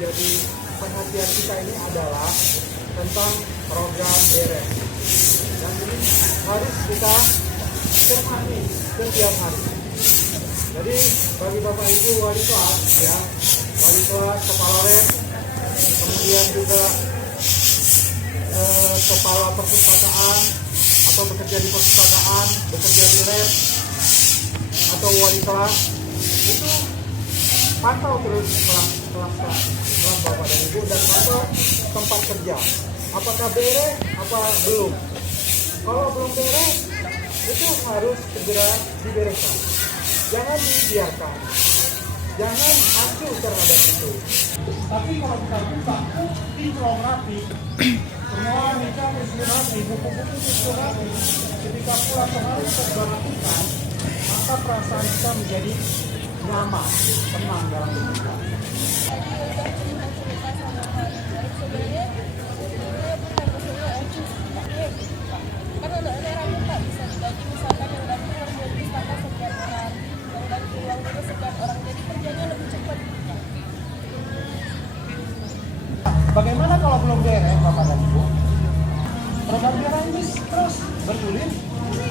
menjadi perhatian kita ini adalah tentang program beres. Dan ini harus kita cermati setiap hari. Jadi bagi Bapak Ibu wali kelas, ya, wali kelas, kepala lab, kemudian juga kepala perpustakaan atau bekerja di perpustakaan, bekerja di lab atau wali kelas, itu pantau terus kelas Bapak dan Ibu dan pantau tempat kerja. Apakah beres, apa belum? Kalau belum beres, itu harus segera dibereskan. Jangan dibiarkan. Jangan acuh terhadap itu. Tapi kalau kita buka, kinclong rapi, semua meja bersihin rapi, buku-buku bersihin rapi, ketika pulang kemarin terbaratikan, maka perasaan kita menjadi nyaman, tenang dalam hidup kita. Kan untuk daerahnya Pak bisa dibagi, misalkan yang dapur menjadi pustaka sekian orang, yang dapur ruang guru sekian orang, jadi kerjanya lebih cepat. Bagaimana kalau belum beres Bapak dan Ibu? Program beres ini terus bergulir.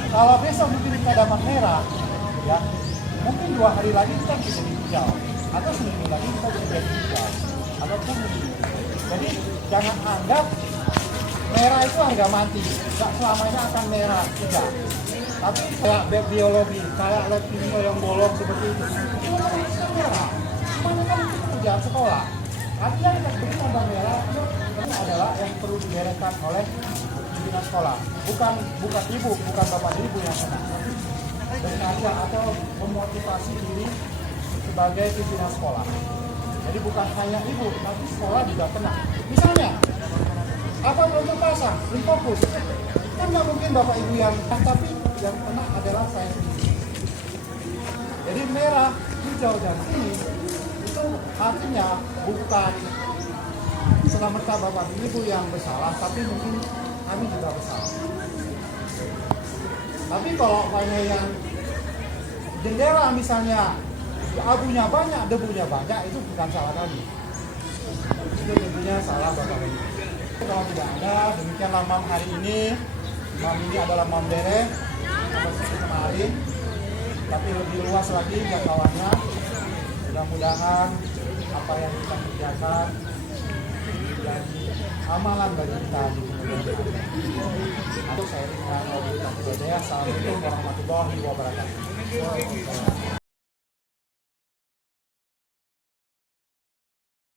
Kalau besok mungkin kita dapat merah, ya mungkin 2 hari lagi kita bisa jadi hijau, atau seminggu lagi kita bisa jadi hijau, ataupun begini. Jadi jangan anggap merah itu harga mati, nggak selamanya akan merah, tidak. Tapi kayak lab biologi, kayak lab kimia yang bolong seperti itu bisa merah. Semuanya kan itu pekerjaan sekolah. Artinya kita beri tanda merah itu adalah yang perlu dibereskan oleh pimpinan sekolah. Bukan ibu, bukan bapak ibu yang senang, tapi berkarya atau memotivasi diri sebagai pimpinan sekolah. Jadi bukan hanya ibu, tapi sekolah juga kena. Misalnya, apa belum terpasang? Belum fokus. Kan nggak mungkin bapak ibu yang, tapi yang kena adalah saya sendiri. Jadi merah, hijau, dan kuning itu artinya bukan serta-merta bapak ibu yang bersalah, tapi mungkin kami juga bersalah. Tapi kalau hanya yang jendela misalnya abunya banyak, debunya banyak, itu bukan salah kami. Itu tentunya salah bapak ibu. Kalau tidak ada, demikianlah mam hari ini. Mam ini adalah mam beres seperti kemarin, tapi lebih luas lagi jangkauannya. Mudah-mudahan apa yang kita kerjakan menjadi amalan bagi kita di kemudian hari. Aku saya Ringan Assalamualaikum warahmatullahi wabarakatuh.